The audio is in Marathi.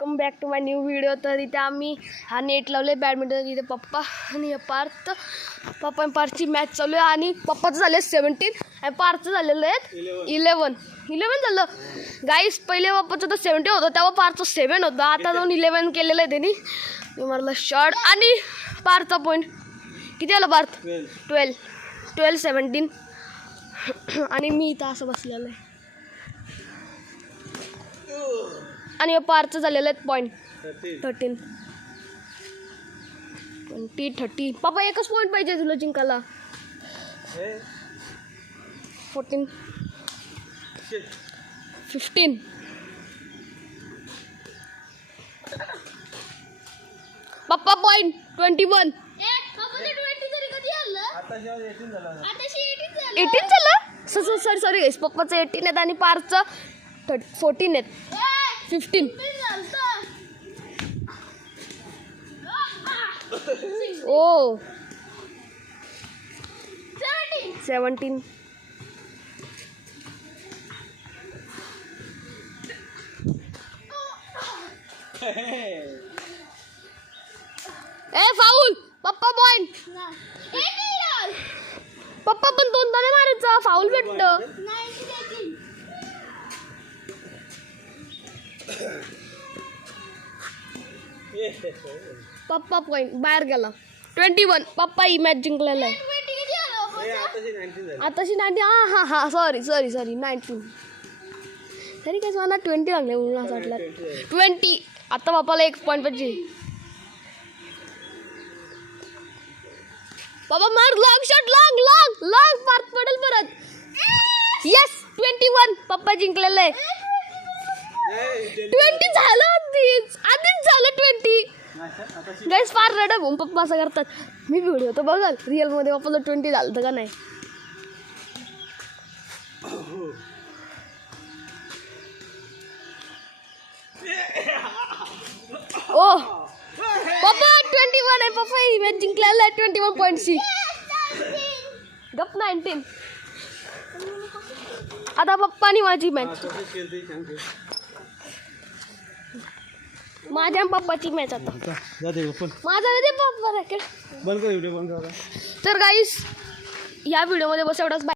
Welcome back to my new video. तर इथे आम्ही हा नेट लावले बॅडमिंटन. इथे पप्पा आणि पार्थ. पप्पा आणि पार्थची मॅच चालू आहे आणि पप्पाचं झालं 17 आणि पार्थचं झालेलं आहे 11 झालं. गाईस पहिले पप्पाचं तर 17 होतं, तेव्हा पार्थचं 7 होतं. आता जाऊन 11 केलेलं आहे त्यांनी. मारला शॉट आणि पार्थचा पॉईंट किती आला पार्थ? 12-17. आणि मी इथं असं बसलेलं आहे आणि पारचं झालेलं आहे पॉईंट 13 20-30. पप्पा एकच पॉईंट पाहिजे तुला जिंकायला. 14-15. पप्पा पॉईंट 21. 18 झालं. सॉरी पप्पाचं 18 आहेत आणि पारचं 14 आहेत. 15. ओ 17. ए फाऊल. पप्पा पॉइंट. पप्पा पण दोनदा नाही मारायचा, फाऊल भेटतं. पप्पा पॉइंट बाहेर गेला. 21. पप्पा ही मॅच जिंकलेला आहे. आताशी 19. हा सॉरी 19. तरी काय मला 20 लागले म्हणून असं वाटलं. 20. आता पप्पाला 1 पॉईंट पाहिजे. बाबा मार लॉंग शॉट. लॉंग पार्थ पडेल परत. येस 21. पप्पा जिंकलेलं आहे. 20 झालं आधीच झालं 20. गाईस फार रडा भाऊ पप्पा असं करतात. मी व्हिडिओ तर बघाल रिअलमध्ये पप्पाला 20 झालं का नाही. ओ पप्पा 21 आहे. पप्पा ही मॅच जिंकलेला आहे 21 पॉईंटची. गप 19. आता पप्पानी माझी मॅच. माझ्या पप्पाची मॅच आता. माझा पप्पा. तर गाईस या व्हिडिओमध्ये बस एवढाच.